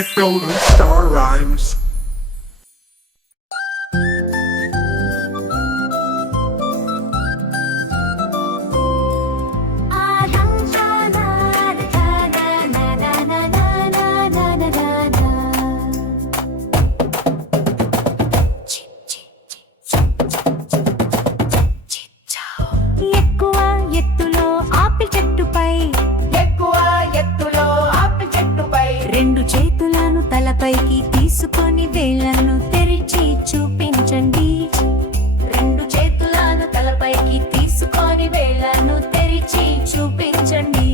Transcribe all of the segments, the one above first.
Big Golden Star Rhymes. తలపైకి తీసుకొని వేళ్ళను తెరిచి చూపించండి. రెండు చేతులను తలపైకి తీసుకొని వేళ్ళను తెరిచి చూపించండి.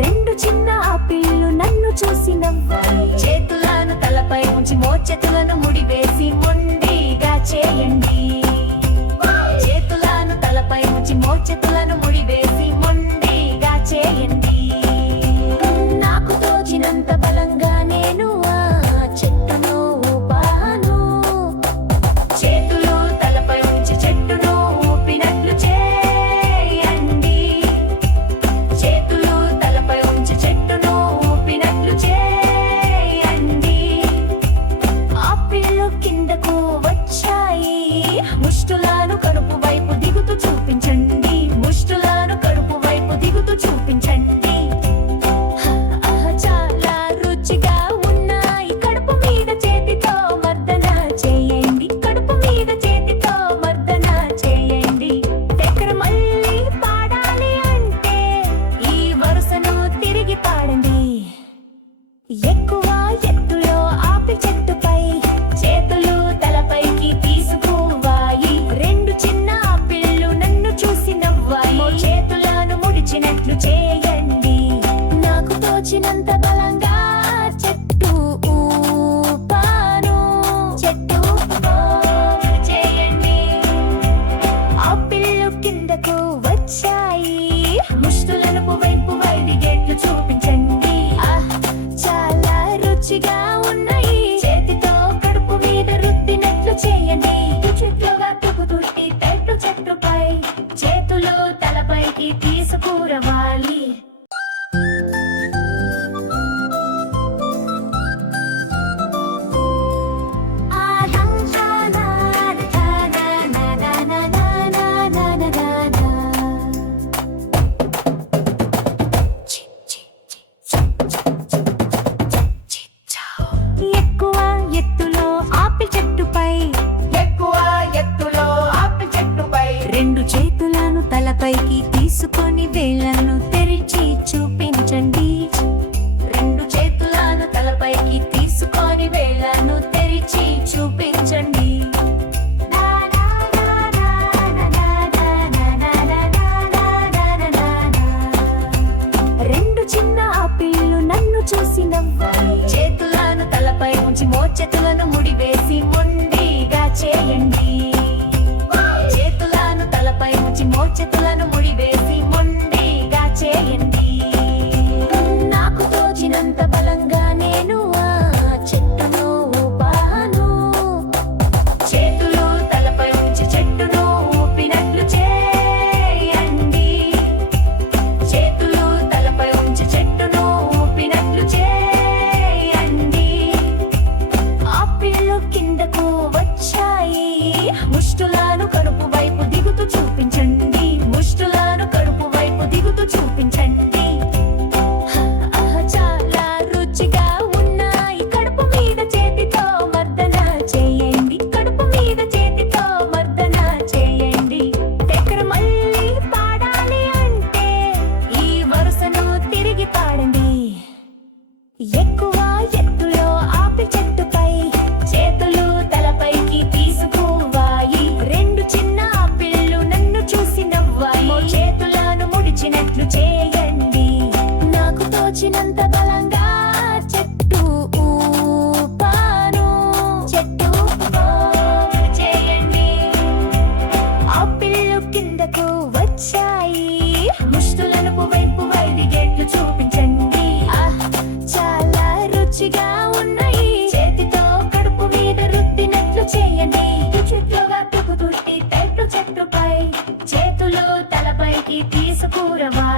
రెండు చిన్న ఆపిల్లు నన్ను చూసి నవ్వాయి. చేతులను తలపై ఉంచి మోచేతులను ముడివేసి మొండిగా చేయండి. మోచేతులను ముడివేసి మొండిగా చేయండి. నాకు తోచినంత బలంగా నేను ఆ చెట్టును ఊపాను. చేతులు తలపై ఉంచి చెట్టును ఊపినట్లు చేయండి. చేతులు తలపై ఉంచి చెట్టును ఊపినట్లు చేయండి. ఆపిల్లు కిందకు వచ్చాయి. ముష్టులను కడుపు వైపు దిగుతూ చూపించండి. ముష్టులను కడుపు వైపు దిగుతూ చూపించండి. చాలా రుచిగా ఉన్నాయి. కడుపు మీద చేతితో మర్దన చేయండి. కడుపు మీద చేతితో మర్దన చేయండి. దగ్గర మళ్ళీ పాడాలి అంటే ఈ వరుసను తిరిగి పాడండి. ఎక్కువ ఎత్తులో ఆపి చెట్టుపై చేతులు తలపైకి తీసుకువాయి. రెండు చిన్న ఆపిల్లు నన్ను చూసి నవ్వాయి. చేతులను ముడిచినట్లు చేయండి. నాకు తోచినంత బలంగా చెట్టు ఊపాను. చెట్టు చేయండి. ఆపిల్లు కిందకు వచ్చాయి. ముష్టులను వైపు వైదిగేట్లు చూపించండి. చాలా రుచిగా ఉన్నాయి. చేతితో కడుపు మీద రుద్దినట్లు చేయండి. చెట్లుగా తుగుతుట్టి తెట్టు చెట్టుపై చేతులు తలపైకి తీసుకురవాలి. ఎక్కువ ఎత్తులో ఆపిల్ చెట్టుపై రెండు చేతులను తలపైకి తీసుకొని వేళ్ళను తెరిచి చూపించండి. రెండు చేతులను తలపైకి తీసుకొని వేళ్ళను తెరిచి చూపించండి. రెండు చిన్న ఆపిల్లు నన్ను చూసి నవ్వాయి. చేతులను తలపై ఉంచి మోచేతులను ముడివేసి మొండిగా చేయండి. చేతులను తలపై ఉంచి మోచేతులను ముడివేసి మొండిగా చేయండి. నాకు తోచినంత బలంగా నేను ఆ చెట్టును ఊపాను. చేతులు తలపై ఉంచి చెట్టును ఊపినట్లు చేయండి. చేతులు తలపై ఉంచి చెట్టును ఊపినట్లు చేయండి. ఆపిల్లు కిందకు వచ్చాయి. ముష్టులను కడుపు వైపు దిగుతూ చూపించండి. ముష్టులను కడుపు వైపు దిగుతూ చూపించండి. చాలా రుచిగా ఉన్నాయి. కడుపు మీద చేతితో మర్దన చేయండి. కడుపు మీద చేతితో మర్దన చేయండి. దగ్గర మళ్ళీ పాడాలి అంటే ఈ వరుసను తిరిగి పాడండి. ఎక్కువ ఎత్తులో ఆపి చెట్టుపై చేతులు తలపైకి తీసుకువాయి. రెండు చిన్న ఆపిల్లు నన్ను చూసి నవ్వాయి. చేతులను ముడిచినట్లు చేయ కురవాలి